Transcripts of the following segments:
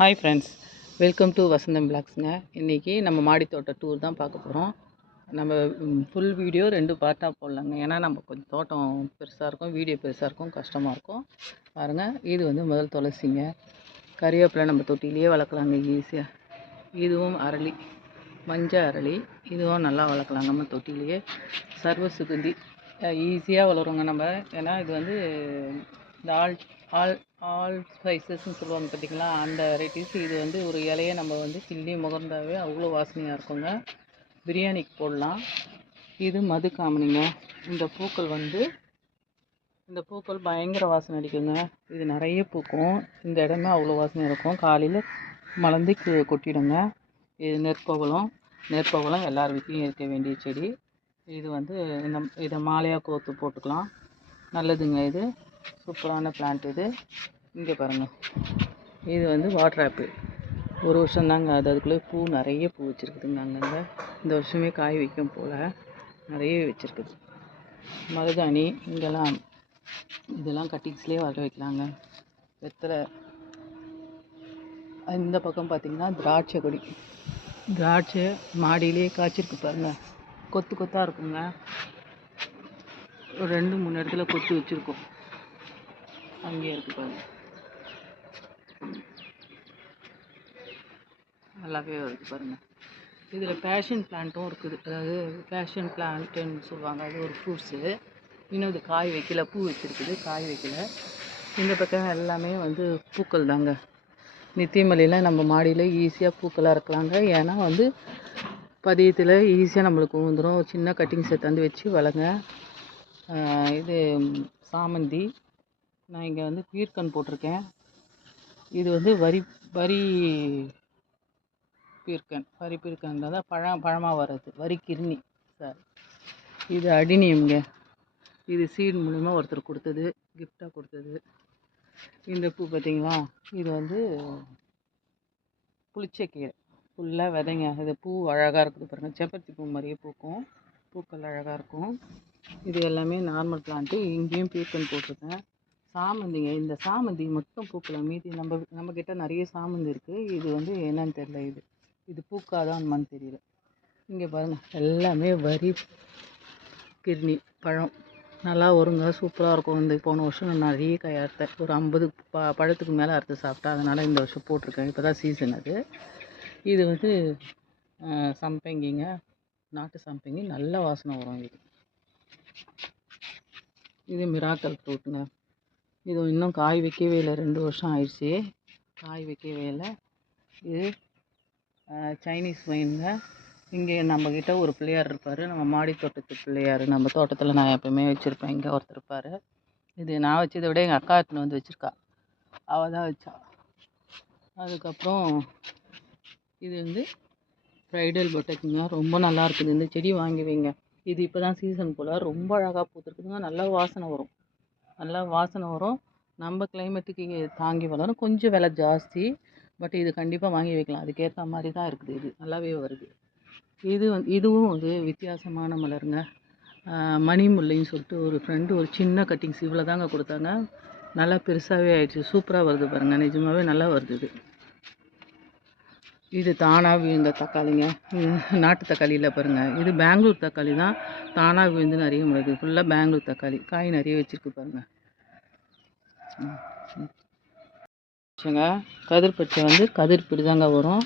Hi friends welcome to Vasantham பிளாக்ஸுங்க இன்றைக்கி நம்ம மாடி தோட்ட டூர் தான் பார்க்க போகிறோம் நம்ம ஃபுல் வீடியோ ரெண்டு பார்ட்டாக போடலாங்க. ஏன்னா நம்ம கொஞ்சம் தோட்டம் பெருசாக இருக்கும் வீடியோ பெருசாக இருக்கும் கஷ்டமாக இருக்கும். பாருங்கள் இது வந்து முதல் துளசிங்க. கறிவேப்பிலை நம்ம தொட்டிலேயே வளர்க்கலாங்க ஈஸியாக இதுவும் அரளி மஞ்சள் அரளி. இதுவும் நல்லா வளர்க்கலாங்க நம்ம தொட்டிலேயே சர்வ சுகந்தி. ஈஸியாக வளருங்க நம்ம. ஏன்னா இது வந்து இந்த ஆல் ஆல் ஆல் ஸ்பைசஸ்ன்னு சொல்லுவாங்க பார்த்தீங்களா அந்த வெரைட்டிஸ் இது வந்து ஒரு இலையை நம்ம வந்து கிள்ளி முகர்ந்தாவே அவ்வளோ வாசனையாக இருக்குங்க. பிரியாணிக்கு போடலாம். இது மது காமனிங்க இந்த பூக்கள் வந்து இந்த பூக்கள் பயங்கர வாசனை அடிக்குங்க. இது நிறைய பூக்கும். இந்த இடமே அவ்வளோ வாசனை இருக்கும். காலையில் மலர்ந்து கொட்டிடுங்க. இது நெற்பவளம். நெற்பவளம் எல்லார் வீட்லேயும் இருக்க வேண்டிய செடி. இது வந்து இந்த இதை மாலையாக கோர்த்து போட்டுக்கலாம். நல்லதுங்க இது. சூப்பரான பிளான்ட் இது. இங்கே பாருங்கள் இது வந்து வாட்டர் ஆப்பிள் ஒரு வருஷம் தாங்க அது அதுக்குள்ளே பூ நிறைய பூ வச்சுருக்குதுங்க அங்கங்கே. இந்த வருஷமே காய் வைக்கும் போல் நிறைய வச்சுருக்குது. மருதாணி இங்கெல்லாம் இதெல்லாம் கட்டிங்ஸ்லேயே வர வைக்கலாங்க. வெத்தலை. இந்த பக்கம் பார்த்திங்கன்னா திராட்சை கொடி. திராட்சை மாடியிலே காய்ச்சிருக்கு பாருங்க. கொத்து கொத்தாக இருக்குங்க. ஒரு ரெண்டு மூணு இடத்துல கொத்து வச்சுருக்கோம். அங்கேயே இருக்குது பாருங்கள் நல்லாவே வருது பாருங்கள் இதில் பேஷன் பிளான்ட்டும் இருக்குது. அதாவது பேஷன் பிளான்ட்டுன்னு சொல்லுவாங்க. அது ஒரு ஃப்ரூட்ஸு இன்னும் இது காய் வைக்கல. பூ வச்சுருக்குது. காய் வைக்கல. இந்த பக்கம் எல்லாமே வந்து பூக்கள் தாங்க. நித்தியமலையெலாம் நம்ம மாடியில் ஈஸியாக பூக்களாக இருக்கலாங்க. ஏன்னா வந்து பதியத்தில் ஈஸியாக நம்மளுக்கு வந்துடும் சின்ன கட்டிங்ஸை தந்து வச்சு வளங்க. இது சாமந்தி. நான் இங்கே வந்து பீர்க்கன் போட்டிருக்கேன். இது வந்து வரி வரி பீர்க்கன் வரி பீர்க்கன் தான் பழம் பழமாக வர்றது. வரி கிருணி சார். இது அடினியம்ங்க. இது சீட் மூலிமா ஒருத்தர் கொடுத்தது கிஃப்டாக கொடுத்தது. இந்த பூ பார்த்தீங்களா இது வந்து புளிச்சக்கீரை. ஃபுல்லாக விதைங்க. இது பூ அழகாக இருக்குது பாருங்கள் செம்பருத்தி பூ மாதிரியே பூக்கும். பூக்கள் அழகாக இருக்கும். இது எல்லாமே நார்மல் பிளான்ட்டு இங்கேயும் பீர்க்கன் போட்டிருக்கேன். சாமந்திங்க. இந்த சாமந்தி மட்டும் பூக்கலை மீதி நம்ம நம்மக்கிட்ட நிறைய சாமந்தி இருக்குது இது வந்து என்னன்னு தெரியல இது. இது பூக்காதான்னு தெரியல. இங்கே பாருங்கள் எல்லாமே வரி கிர்னி பழம். நல்லா வருங்க. சூப்பராக இருக்கும். இந்த போன வருஷம் நான் நிறைய காய் அறுத்தேன். ஒரு ஐம்பது ப பழத்துக்கு மேலே அறுத்து சாப்பிட்டேன். அதனால் இந்த வருஷம் போட்டிருக்கேன். இப்போ தான் சீசன் அது. இது வந்து சம்பங்கிங்க. நாட்டு சம்பங்கி. நல்ல வாசனை வரும் இது இது மிராக்கல் ஃப்ரூட்டுங்க இது இன்னும் காய் வைக்கவே இல்லை. ரெண்டு வருஷம் ஆயிடுச்சு. காய் வைக்கவே இல்லை. இது சைனீஸ் ஒயினுங்க இங்கே நம்மக்கிட்ட ஒரு பிள்ளையார் இருப்பார். நம்ம மாடி தோட்டத்து பிள்ளையார். நம்ம தோட்டத்தில் நான் எப்போயுமே வச்சுருப்பேன். இங்கே ஒருத்தர் இருப்பார். இது நான் வச்சதை விட எங்கள் அக்கா எடுத்துன்னு வந்து வச்சுருக்கா. அவள் தான் வச்சா. அதுக்கப்புறம் இது வந்து ப்ரைடல் பொட்டக்குங்க ரொம்ப நல்லா இருக்குது. இந்த செடி வாங்கி வைங்க. இது இப்போ தான் சீசன் போல். ரொம்ப அழகாக பூத்துருக்குதுங்க. நல்லா வாசனை வரும். நல்லா வாசனை வரும். நம்ம கிளைமேட்டுக்கு தாங்கி வளரும் கொஞ்சம் விலை ஜாஸ்தி. பட் இது கண்டிப்பாக வாங்கி வைக்கலாம். அதுக்கேற்ற மாதிரி தான் இருக்குது இது. நல்லாவே வருது. இது வந்து இதுவும் வந்து வித்தியாசமான மலருங்க. மணி முல்லைன்னு சொல்லிட்டு ஒரு ஃப்ரெண்டு ஒரு சின்ன கட்டிங்ஸ் இவ்வளோ தாங்க கொடுத்தாங்க. நல்லா பெருசாகவே ஆயிடுச்சு. சூப்பராக வருது பாருங்கள் நிஜமாகவே நல்லா வருது இது. இது தானாக விழுந்த தக்காளிங்க. நாட்டு தக்காளியில் பாருங்கள் இது பெங்களூர் தக்காளி தான் தானாக விழுந்து நிறைய முடியாது. ஃபுல்லாக பெங்களூர் தக்காளி. காய் நிறைய வச்சுருக்கு பாருங்கள் வச்சுங்க கதிர் பச்சை வந்து கதிர் பிடிதாங்க வரும்.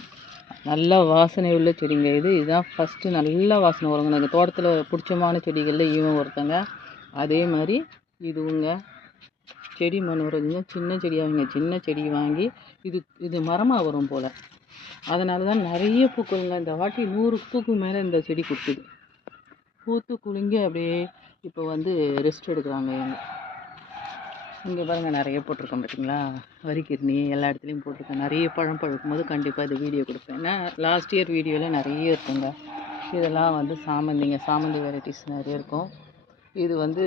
நல்ல வாசனை உள்ள செடிங்க இது. இதுதான் ஃபஸ்ட்டு நல்ல வாசனை வருங்க. எனக்கு தோட்டத்தில் பிடிச்சமான செடிகளில் இவன் ஒருத்தங்க. அதே மாதிரி இதுவுங்க. செடி மண் வருதுங்க சின்ன செடியாகுங்க சின்ன செடி வாங்கி இது இது மரமாக வரும் போல். அதனால தான் நிறைய பூக்களுங்க. இந்த வாட்டி நூறு பூக்கு மேலே இந்த செடி கொடுத்துது பூத்து குலுங்கி அப்படியே இப்போ வந்து ரெஸ்ட் எடுக்கிறாங்க இங்கே பாருங்கள் நிறைய போட்டிருக்கோம் பார்த்தீங்களா வரிக்கிருணி எல்லா இடத்துலையும் போட்டிருக்கேன். நிறைய பழம் பழுக்கும் போது கண்டிப்பாக இது வீடியோ கொடுப்பேன். ஏன்னா லாஸ்ட் இயர் வீடியோவில் நிறைய இருக்குங்க. இதெல்லாம் வந்து சாமந்திங்க. சாமந்தி வெரைட்டிஸ் நிறைய இருக்கும். இது வந்து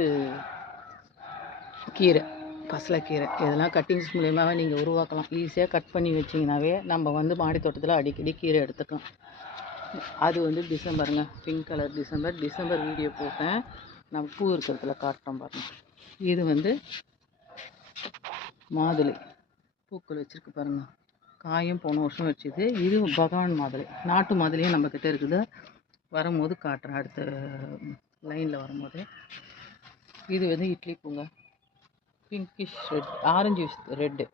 கீரை. பசலைக்கீரை இதெல்லாம் கட்டிங்ஸ் மூலியமாகவே நீங்கள் உருவாக்கலாம். ஈஸியாக கட் பண்ணி வச்சிங்கனாவே நம்ம வந்து மாடி தோட்டத்தில் அடிக்கடி கீரை எடுத்துக்கலாம். அது வந்து டிசம்பருங்க. Pink colour December. December video போட்டேன். நம்ம பூ இருக்கிறதுல காட்டுறோம் பாருங்கள் இது வந்து மாதுளை. பூக்கள் வச்சுருக்கு பாருங்கள் காயும் போன வருஷம் வச்சுது. இது பகவான் மாதுளை. நாட்டு மாதுளையும் நம்மக்கிட்ட இருக்குது. வரும்போது காட்டுறேன். அடுத்த லைனில் வரும்போது. இது வந்து இட்லி பூங்க. பிங்கிஷ் ரெட் ஆரஞ்சு ரெட்டு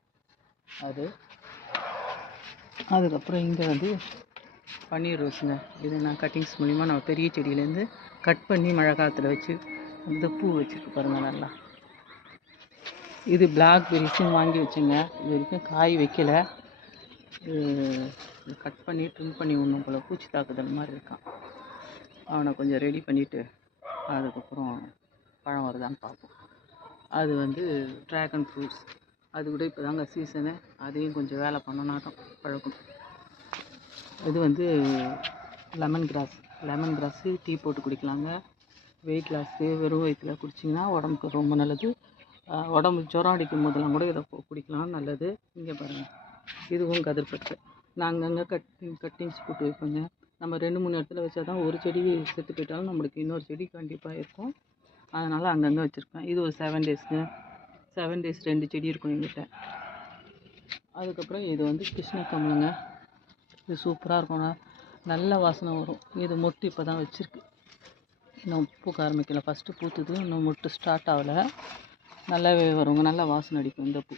அது. அதுக்கப்புறம் இங்கே வந்து பன்னீர் ரோஸுங்க. இது நான் கட்டிங்ஸ் மூலிமா நம்ம பெரிய செடியிலேருந்து கட் பண்ணி மழை காலத்தில் வச்சு இந்த பூ வச்சுருக்கு பாருங்கள் நல்லா. இது பிளாக் பெரிஸும் வாங்கி வச்சுங்க. இது வரைக்கும் காய் வைக்கலை. இது கட் பண்ணி ட்ரிம் பண்ணி ஒன்றும் போல் பூச்சி தாக்குதல் மாதிரி இருக்கான். அவனை கொஞ்சம் ரெடி பண்ணிவிட்டு அதுக்கப்புறம் பழம் வருதான்னு பார்ப்போம். அது வந்து ட்ராகன் ஃப்ரூட்ஸ் அது கூட இப்போ தாங்க சீசனு அதையும் கொஞ்சம் வேலை பண்ணனா தான் பழக்கம். இது வந்து lemon grass lemon grass tea போட்டு குடிக்கலாங்க. வெயிட் லாஸ்க்கு வெறும் வயிற்றில் குடிச்சிங்கன்னா உடம்புக்கு ரொம்ப நல்லது. உடம்பு ஜுரம் அடிக்கும் போதெல்லாம் கூட இதை குடிக்கலாம். நல்லது. இங்கே பாருங்கள் இதுவும் கதிர்பட்டு நாங்கள் அங்கே கட்டிங் கட்டிங்ஸ் போட்டு வைப்போங்க. நம்ம ரெண்டு மூணு இடத்துல வச்சா தான் ஒரு செடி செத்து போயிட்டாலும் நம்மளுக்கு இன்னொரு செடி கண்டிப்பாக இருக்கும். அதனால் அங்கங்கே வச்சுருக்கேன் இது ஒரு செவன் டேஸ்க்கு செவன் டேஸ் ரெண்டு செடி இருக்கும் எங்கிட்ட அதுக்கப்புறம் இது வந்து கிருஷ்ண கமலுங்க இது சூப்பராக இருக்கும்னா நல்ல வாசனை வரும். இது மொட்டு இப்போ தான் வச்சுருக்கு. இன்னும் பூக்க ஆரம்பிக்கல. ஃபஸ்ட்டு பூத்துது இன்னும் மொட்டு ஸ்டார்ட் ஆகலை. நல்லாவே வருங்க. நல்லா வாசனை அடிக்கும் இந்த பூ.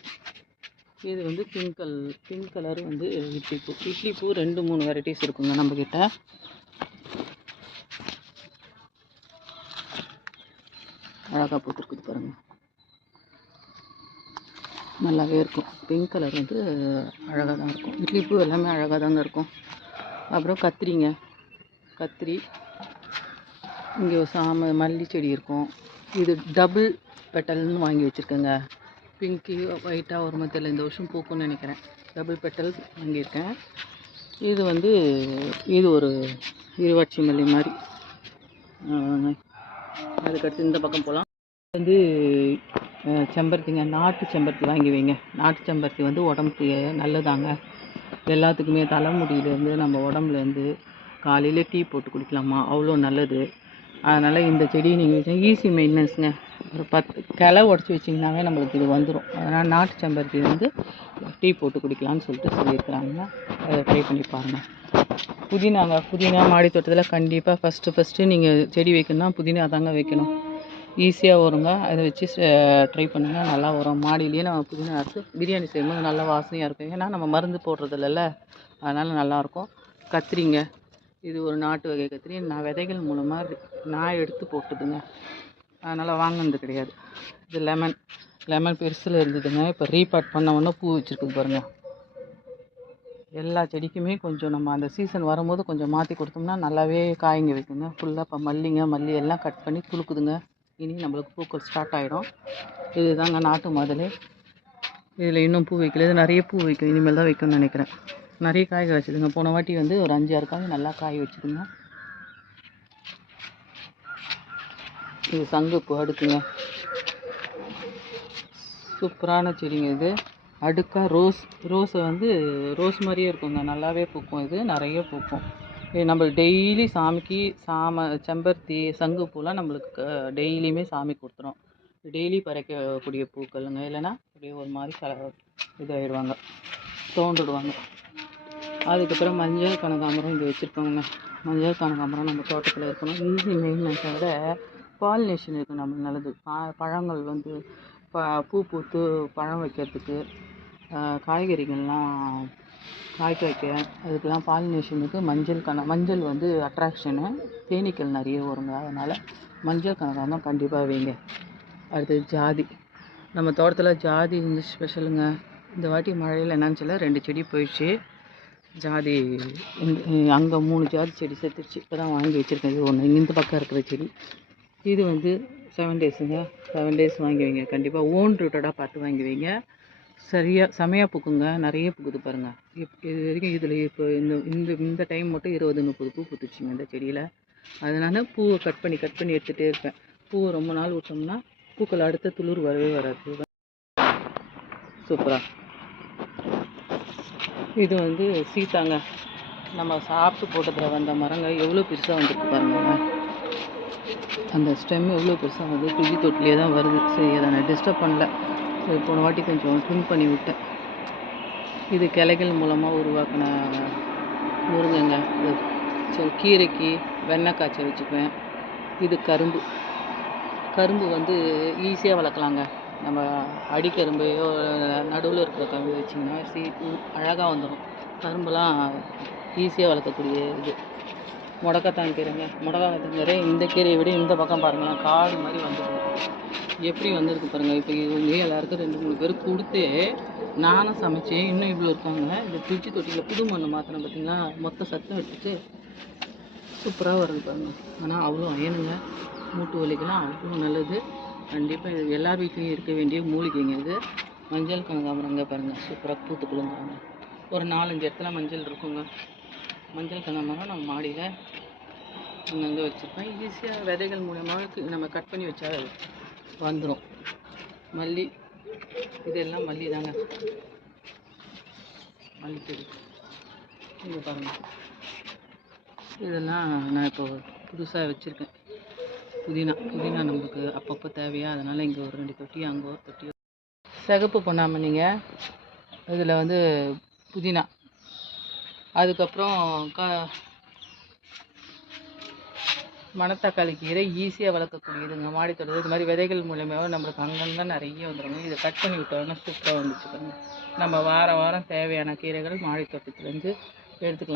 இது வந்து பிங்க் கல் பிங்க் கலர் வந்து இட்லி பூ. இட்லி பூ ரெண்டு மூணு வெரைட்டிஸ் இருக்குங்க நம்மக்கிட்ட அழகாக பூத்துருக்குது பாருங்கள் நல்லாவே இருக்கும். பிங்க் கலர் வந்து அழகாக தான் இருக்கும். இட்லி பூ எல்லாமே அழகாக தாங்க இருக்கும். அப்புறம் கத்திரிங்க. கத்திரி இங்கே சாம மல்லி செடி இருக்கும். இது டபுள் பெட்டல்னு வாங்கி வச்சுருக்கேங்க. பிங்க்கு ஒயிட்டாக ஒரு மத்தியில் இந்த வருஷம் பூக்கும்னு நினைக்கிறேன். டபுள் பெட்டல் வாங்கியிருக்கேன். இது வந்து இது ஒரு இருவாட்சி மல்லி மாதிரி. அதுக்கடுத்து இந்த பக்கம் போகலாம் வந்து செம்பருத்திங்க நாட்டு செம்பருத்தி வாங்கி வைங்க. நாட்டு செம்பருத்தி வந்து உடம்புக்கு நல்லதாங்க. எல்லாத்துக்குமே தலைமுடியிலேருந்து நம்ம உடம்புலேருந்து காலையில் டீ போட்டு குடிக்கலாமா? அவ்வளோ நல்லது. அதனால் இந்த செடியை நீங்கள் வச்சு ஈஸி மெயின்டெனன்ஸுங்க. ஒரு பத்து கிளை உடச்சி வச்சிங்கனாவே நம்மளுக்கு இது வந்துடும் அதனால் நாட்டு செம்பருத்தி வந்து டீ போட்டு குடிக்கலாம்னு சொல்லிட்டு சொல்லியிருக்கிறாங்கன்னா அதை ட்ரை பண்ணி பாருங்கள் புதினாங்க புதினா மாடி தோட்டத்தில் கண்டிப்பாக ஃபஸ்ட்டு ஃபஸ்ட்டு நீங்கள் செடி வைக்கணும்னா புதினா தாங்க வைக்கணும். ஈஸியாக வருங்க. அதை வச்சு ட்ரை பண்ணுங்கள் நல்லா வரும். மாடியிலேயே நம்ம புதினா அரைச்சி பிரியாணி செய்யும்போது நல்லா வாசனையாக இருக்கும். ஏன்னா நம்ம மருந்து போடுறது இல்லைல்ல அதனால் நல்லாயிருக்கும் கத்திரிங்க. இது ஒரு நாட்டு வகை கத்திரி. நான் விதைகள் மூலமாக நான் எடுத்து போட்டுதுங்க. அதனால் வாங்கினது கிடையாது. இது லெமன். லெமன் பெருசில் இருந்ததுங்க. இப்போ ரீபாட் பண்ண உடனே பூ வச்சுருக்குது பாருங்கள் எல்லா செடிக்குமே கொஞ்சம் நம்ம அந்த சீசன் வரும்போது கொஞ்சம் மாற்றி கொடுத்தோம்னா நல்லாவே காய்ங்க வைக்குங்க. ஃபுல்லாக இப்போ மல்லிங்க மல்லி எல்லாம் கட் பண்ணி குலுக்குதுங்க. இனி நம்மளுக்கு பூக்கள் ஸ்டார்ட் ஆகிடும் இதுதாங்க நாட்டு மாதுளை இதில் இன்னும் பூ வைக்கல. இது நிறைய பூ வைக்கும். இனிமேல் தான் வைக்கணும்னு நினைக்கிறேன். நிறைய காய்கள் வச்சுதுங்க போன வாட்டி வந்து ஒரு அஞ்சு காய் நல்லா காய் வச்சுருங்க இது சங்குப்பூ அடுக்குங்க. சூப்பரான செடிங்க இது. அடுக்காக ரோஸ் ரோஸை வந்து ரோஸ் மாதிரியே இருக்குங்க. நல்லாவே பூக்கும். இது நிறைய பூக்கும். நம்ம டெய்லி சாமிக்கு சாம செம்பருத்தி சங்குப்பூலாம் நம்மளுக்கு டெய்லியுமே சாமி கொடுத்துரும். டெய்லி பறைக்கக்கூடிய பூக்களுங்க. இல்லைன்னா அப்படியே ஒரு மாதிரி கல இதாகிடுவாங்க தோண்டுடுவாங்க. அதுக்கப்புறம் மஞ்சள் கனகாம்பரம் இங்கே வச்சுருக்கோங்க. மஞ்சள் கனகாம்பரம் நம்ம தோட்டத்தில் இருக்கணும். ஈஸி மெயின்டெனன்ஸை விட பாலினேஷன் இருக்குது நம்மளுக்கு நல்லது. ப பழங்கள் வந்து ப பூ பூத்து பழம் வைக்கிறதுக்கு காய்கறிகள்லாம் காய்க்க வைக்க அதுக்கெல்லாம் பாலினேஷனுக்கு மஞ்சள் கன மஞ்சள் வந்து அட்ராக்ஷனு தேனீக்கள் நிறைய வருங்க. அதனால் மஞ்சள் கனகாம்பரம் கண்டிப்பாக வைங்க. அடுத்தது ஜாதி. நம்ம தோட்டத்தில் ஜாதி வந்து ஸ்பெஷலுங்க இந்த வாட்டி மழையில் என்னன்னு சொல்ல ரெண்டு செடி போயிடுச்சு. ஜாதி அங்கே மூணு ஜாதி செடி செத்துருச்சு. இப்போ தான் வாங்கி வச்சுருக்கேன். இது ஒன்று இந்த பக்கம் இருக்கிற செடி. இது வந்து செவன் டேஸுங்க செவன் டேஸ் வாங்கி வைங்க. கண்டிப்பாக ஓன் ரூட்டடாக பார்த்து வாங்கி வைங்க. சரியாக செமையாக பூக்குங்க. நிறைய பூக்குது பாருங்கள் இப் இது வரைக்கும் இதில் இப்போ இந்த இந்த இந்த டைம் மட்டும் இருபது முப்பது பூ பூத்துச்சுங்க இந்த செடியில். அதனால் பூவை கட் பண்ணி கட் பண்ணி எடுத்துகிட்டே இருப்பேன். பூவை ரொம்ப நாள் விட்டோம்னா பூக்கள் அடுத்த துளிர் வரவே வராது. சூப்பராக இது வந்து சீத்தாங்க. நம்ம சாப்பிட்டு போட்டதில் வந்த மரங்க எவ்வளோ பெருசாக வந்துருக்கு பாருங்க. அந்த ஸ்டெம் எவ்வளோ பெருசாக வந்து குழி தொட்டிலே தான் வருது. சரி அதை நான் டிஸ்டர்ப் பண்ணல. சரி போன வாட்டி கொஞ்சம் ட்ரிம் பண்ணி விட்டேன். இது கிளைகள் மூலமாக உருவாக்கின முருங்கைங்க. இது ஸோ கீரைக்கு வெண்ணெய் காய்ச்சி வச்சுக்குவேன். இது கரும்பு. கரும்பு வந்து ஈஸியாக வளர்க்கலாங்க. நம்ம அடிக்கரும்பையோ நடுவில் இருக்கிற கரும்பு வச்சிங்கன்னா சீ அழகாக வந்துடும் கரும்புலாம் ஈஸியாக வளர்க்கக்கூடிய இது. முடக்கத்தான் கீரைங்க. முடக்கத்தான் கீரை இந்த கீரையை விட இந்த பக்கம் பாருங்களேன் காடு மாதிரி வந்துடும் எப்படி வந்திருக்கு பாருங்கள் இப்போ இவங்க எல்லாருக்கும் ரெண்டு மூணு பேர் கொடுத்து நானும் சமைச்சேன். இன்னும் இவ்வளோ இருக்காங்க. இந்த பிரிட்ஜு தொட்டியில் புது மண்ணு மாற்றினேன் பார்த்தீங்களா மொத்த சத்தம் எடுத்துட்டு சூப்பராக வருது பாருங்க. ஆனால் அவ்வளோ அயனுங்க. மூட்டு வலிக்கெல்லாம் அவ்வளோ நல்லது. கண்டிப்பாக இது எல்லார் வீட்லேயும் இருக்க வேண்டிய மூலிகைங்க இது. மஞ்சள் கனகாமரங்க பாருங்கள் சூப்பராக பூத்து ஒரு நாலஞ்சு இடத்துல மஞ்சள் இருக்குங்க. மஞ்சள் கனகாமரம் நம்ம மாடியில் அங்கங்கே வச்சுருப்பேன். ஈஸியாக விதைகள் மூலமாக நம்ம கட் பண்ணி வச்சா வந்துடும் மல்லி. இதெல்லாம் மல்லி தாங்க. மல்லிச்செடி இங்கே பாருங்கள் இதெல்லாம் நான் இப்போ புதுசாக வச்சுருக்கேன். புதினா. புதினா நமக்கு அப்பப்போ தேவையா? அதனால் இங்கே ஒரு ரெண்டு தொட்டி அங்கே ஒரு தொட்டி. சிகப்பு பொன்னாமணிங்க இதில் வந்து புதினா. அதுக்கப்புறம் க மணத்தக்காளி கீரை ஈஸியாக வளர்க்கக்கூடியதுங்க. மாடி இது மாதிரி விதைகள் மூலியமாக நம்மளுக்கு அங்கங்கே நிறைய வந்துடுங்க இதை கட் பண்ணி விட்டோம்னா சூப்பராக வந்துச்சுக்கோங்க நம்ம வாரம் வாரம் தேவையான கீரைகள் மாடித்தோட்டத்துலேருந்து எடுத்துக்கலாம்.